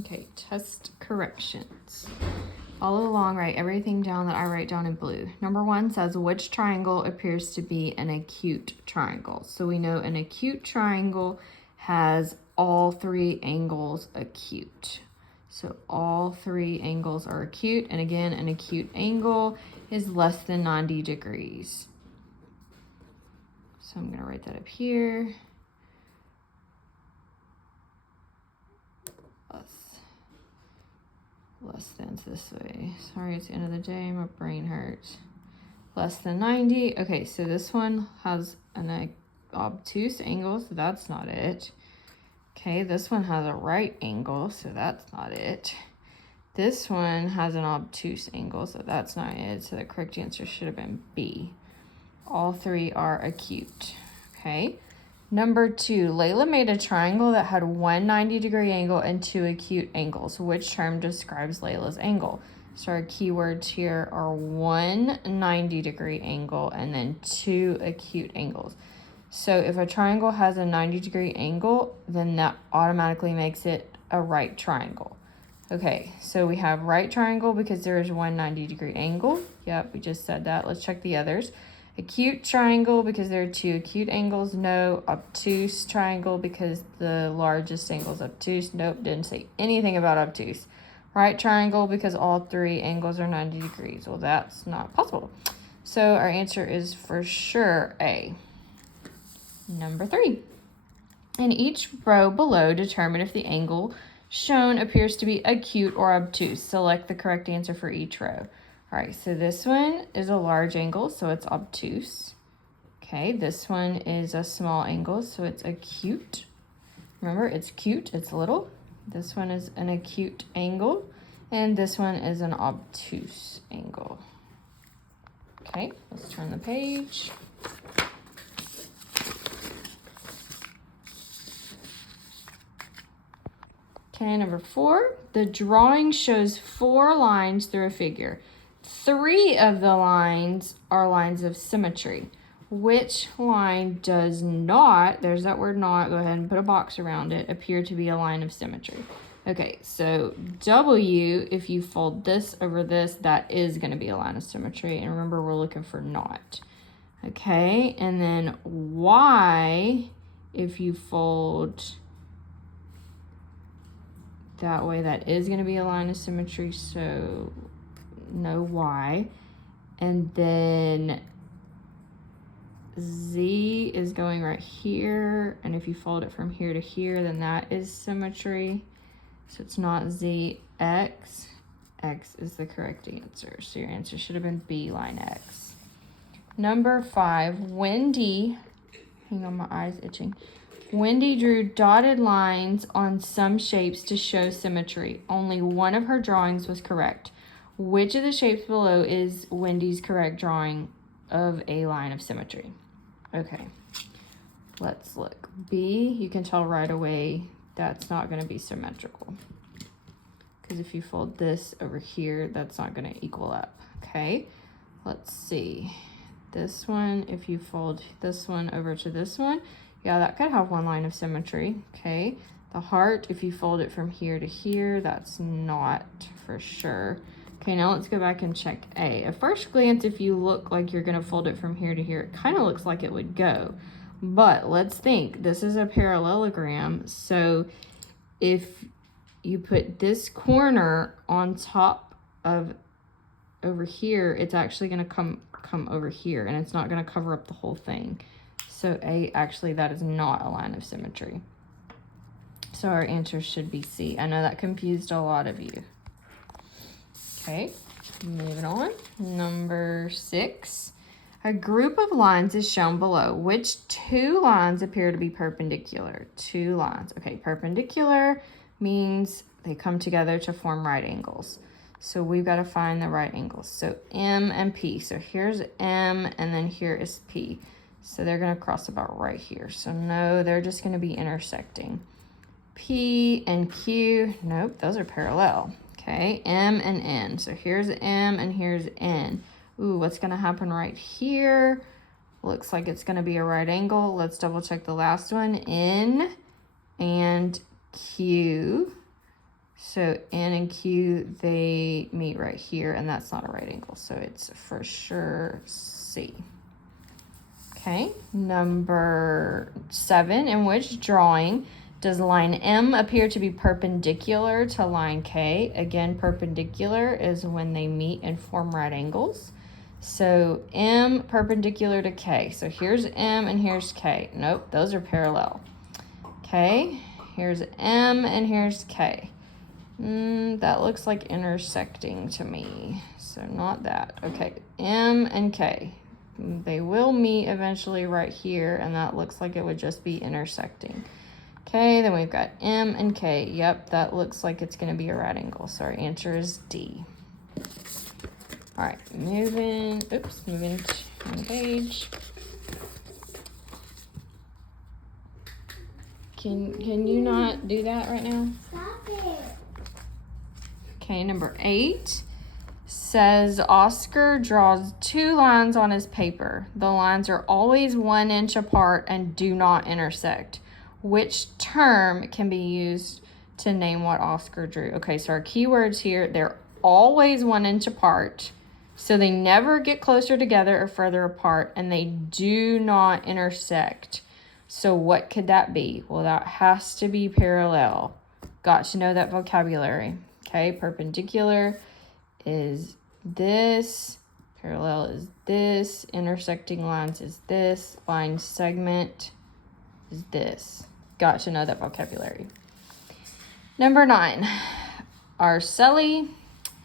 Okay, test corrections. Follow along, write everything down that I write down in blue. Number 1 says, which triangle appears to be an acute triangle? So we know an acute triangle has all 3 angles acute. So all 3 angles are acute, and again, an acute angle is less than 90 degrees. So I'm going to write that up here. Less than's this way. Sorry, it's the end of the day. My brain hurts. Less than 90. Okay, so this one has an obtuse angle, so that's not it. Okay, this one has a right angle, so that's not it. This one has an obtuse angle, so that's not it. So the correct answer should have been B. All 3 are acute. Okay. Number 2, Layla made a triangle that had one 90-degree angle and 2 acute angles. Which term describes Layla's angle? So our keywords here are one 90-degree angle and then 2 acute angles. So if a triangle has a 90-degree angle, then that automatically makes it a right triangle. Okay, so we have right triangle because there is one 90-degree angle. Yep, we just said that. Let's check the others. Acute triangle because there are 2 acute angles. No. Obtuse triangle because the largest angle is obtuse. Nope, didn't say anything about obtuse. Right triangle because all 3 angles are 90 degrees. Well, that's not possible. So our answer is for sure A. Number 3. In each row below, determine if the angle shown appears to be acute or obtuse. Select the correct answer for each row. All right, so this one is a large angle, so it's obtuse. Okay, this one is a small angle, so it's acute. Remember, it's cute, it's little. This one is an acute angle, and this one is an obtuse angle. Okay, let's turn the page. Okay, number 4, the drawing shows 4 lines through a figure. 3 of the lines are lines of symmetry. Which line does not, there's that word not, go ahead and put a box around it, appear to be a line of symmetry? Okay, so W, if you fold this over this, that is going to be a line of symmetry. And remember, we're looking for not. Okay, and then Y, if you fold that way, that is going to be a line of symmetry, so no Y. And then Z is going right here, and if you fold it from here to here, then that is symmetry. So it's not Z. X is the correct answer. So your answer should have been B, line X. Number 5, Wendy, hang on, my eye's itching. Wendy drew dotted lines on some shapes to show symmetry. Only one of her drawings was correct. Which of the shapes below is Wendy's correct drawing of a line of symmetry? Okay, let's look. B, you can tell right away that's not going to be symmetrical. Because if you fold this over here, that's not going to equal up. Okay, let's see. This one, if you fold this one over to this one, yeah, that could have one line of symmetry. Okay, the heart, if you fold it from here to here, that's not for sure. Okay, now let's go back and check A. At first glance, if you look like you're going to fold it from here to here, it kind of looks like it would go. But let's think. This is a parallelogram. So if you put this corner on top of over here, it's actually going to come over here, and it's not going to cover up the whole thing. So A, actually, that is not a line of symmetry. So our answer should be C. I know that confused a lot of you. Okay, moving on. Number 6. A group of lines is shown below. Which 2 lines appear to be perpendicular? 2 lines. Okay, perpendicular means they come together to form right angles. So we've got to find the right angles. So M and P. So here's M, and then here is P. So they're going to cross about right here. So no, they're just going to be intersecting. P and Q, nope, those are parallel. Okay, M and N. So here's M and here's N. Ooh, what's going to happen right here? Looks like it's going to be a right angle. Let's double check the last one. N and Q. So N and Q, they meet right here, and that's not a right angle. So it's for sure C. Okay, number 7, in which drawing does line M appear to be perpendicular to line K? Again, perpendicular is when they meet and form right angles. So M perpendicular to K. So here's M and here's K. Nope, those are parallel. Okay, here's M and here's K. That looks like intersecting to me. So not that. Okay, M and K. They will meet eventually right here, and that looks like it would just be intersecting. Okay, then we've got M and K. Yep, that looks like it's going to be a right angle. So our answer is D. All right, moving to the page. Can you not do that right now? Stop it. Okay, number 8 says Oscar draws 2 lines on his paper. The lines are always 1 inch apart and do not intersect. Which term can be used to name what Oscar drew? Okay, so our keywords here, they're always 1 inch apart. So they never get closer together or further apart, and they do not intersect. So what could that be? Well, that has to be parallel. Got to know that vocabulary. Okay, perpendicular is this, parallel is this, intersecting lines is this, line segment is this. Got to know that vocabulary. Number 9, Araceli,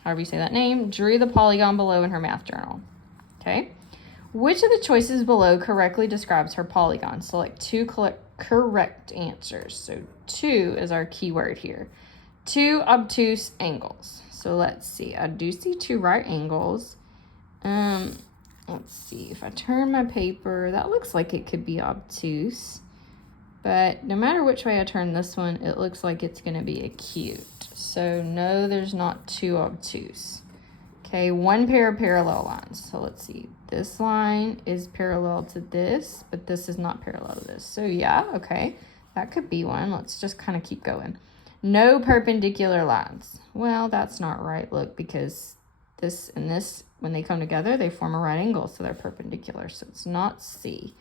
however you say that name, drew the polygon below in her math journal. Okay, which of the choices below correctly describes her polygon? Select 2 correct answers. So 2 is our keyword here. 2 obtuse angles. So let's see. I do see 2 right angles. Let's see. If I turn my paper, that looks like it could be obtuse. But no matter which way I turn this one, it looks like it's going to be acute. So no, there's not 2 obtuse. Okay, 1 pair of parallel lines. So let's see. This line is parallel to this, but this is not parallel to this. So yeah, okay, that could be one. Let's just kind of keep going. No perpendicular lines. Well, that's not right, look, because this and this, when they come together, they form a right angle, so they're perpendicular. So it's not C.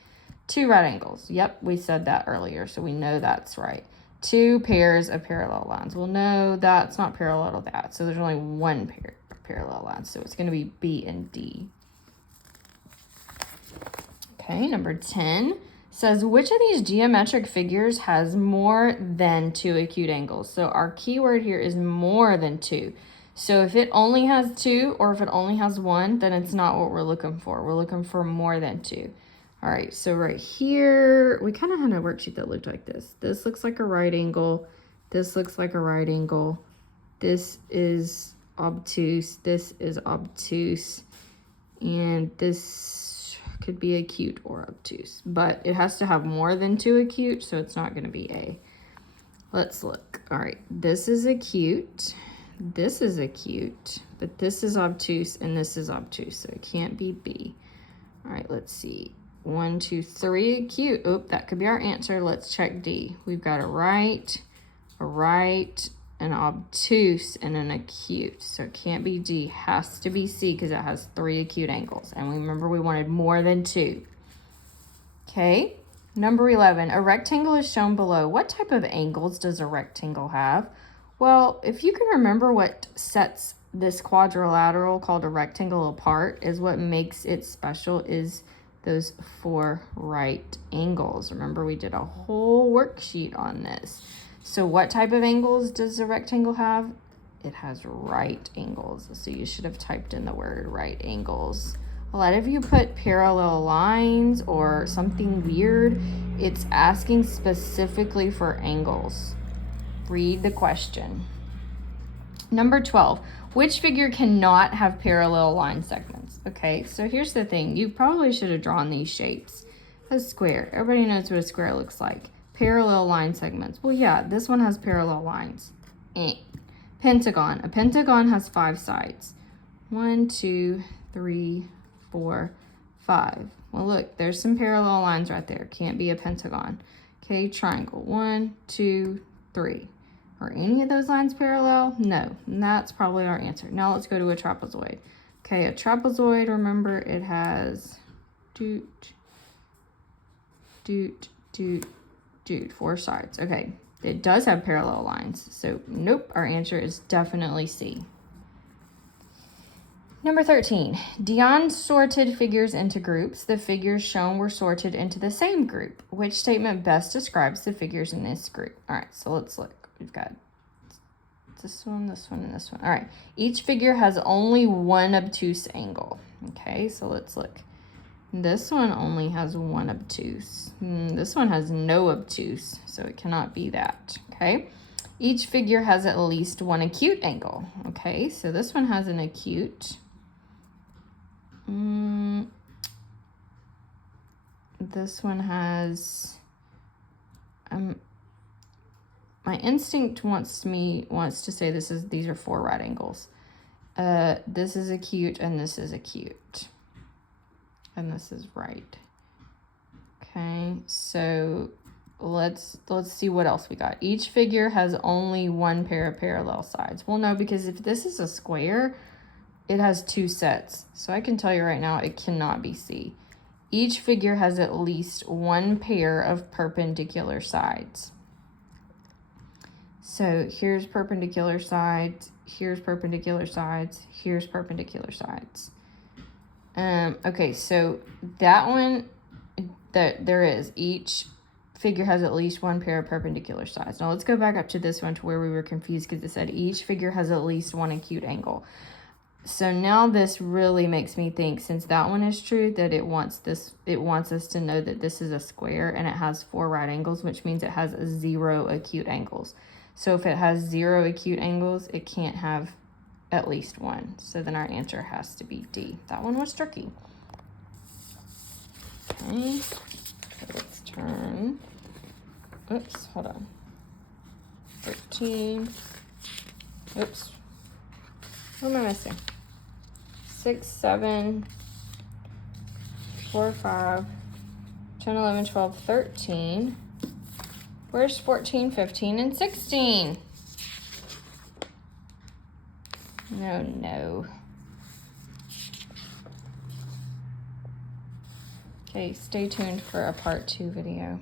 2 right angles. Yep, we said that earlier, so we know that's right. 2 pairs of parallel lines. Well, no, that's not parallel to that. So there's only 1 pair of parallel lines. So it's going to be B and D. Okay, number 10 says, which of these geometric figures has more than 2 acute angles? So our keyword here is more than 2. So if it only has 2 or if it only has 1, then it's not what we're looking for. We're looking for more than 2. All right, so right here, we kind of had a worksheet that looked like this. This looks like a right angle. This looks like a right angle. This is obtuse. This is obtuse. And this could be acute or obtuse. But it has to have more than 2 acute, so it's not going to be A. Let's look. All right, this is acute. This is acute. But this is obtuse, and this is obtuse, so it can't be B. All right, let's see. 1, 2, 3 acute. Oop, that could be our answer. Let's check D. We've got a right, an obtuse, and an acute. So it can't be D. Has to be C because it has 3 acute angles. And remember, we wanted more than 2. Okay, number 11. A rectangle is shown below. What type of angles does a rectangle have? Well, if you can remember, what sets this quadrilateral called a rectangle apart is what makes it special is those 4 right angles. Remember, we did a whole worksheet on this. So what type of angles does a rectangle have? It has right angles. So you should have typed in the word right angles. A lot of you put parallel lines or something weird. It's asking specifically for angles. Read the question. Number 12. Which figure cannot have parallel line segments? Okay, so here's the thing. You probably should have drawn these shapes. A square. Everybody knows what a square looks like. Parallel line segments. Well, yeah, this one has parallel lines. Pentagon. A pentagon has 5 sides. 1, 2, 3, 4, 5. Well, look, there's some parallel lines right there. Can't be a pentagon. Okay, triangle. 1, 2, 3. Are any of those lines parallel? No, and that's probably our answer. Now let's go to a trapezoid. Okay, a trapezoid, remember it has doot, doot, doot, doot, 4 sides. Okay, it does have parallel lines. So nope, our answer is definitely C. Number 13, Dion sorted figures into groups. The figures shown were sorted into the same group. Which statement best describes the figures in this group? All right, so let's look. We've got this one, and this one. All right, each figure has only one obtuse angle. Okay, so let's look. This one only has one obtuse. This one has no obtuse, so it cannot be that. Okay, each figure has at least one acute angle. Okay, so this one has an acute. This one has, my instinct wants to say these are 4 right angles. This is acute and this is acute. And this is right. Okay, so let's see what else we got. Each figure has only one pair of parallel sides. Well, no, because if this is a square, it has 2 sets. So I can tell you right now, it cannot be C. Each figure has at least one pair of perpendicular sides. So here's perpendicular sides, here's perpendicular sides, here's perpendicular sides. Okay, so that one, there is. Each figure has at least one pair of perpendicular sides. Now let's go back up to this one to where we were confused because it said each figure has at least one acute angle. So now this really makes me think, since that one is true, that it wants us to know that this is a square and it has 4 right angles, which means it has 0 acute angles. So if it has 0 acute angles, it can't have at least one. So then our answer has to be D. That one was tricky. Okay, so let's turn, oops, hold on. 13, oops, what am I missing? 6, 7, 4, 5, 10, 11, 12, 13. Where's 14, 15, and 16? No. Okay, stay tuned for a part 2 video.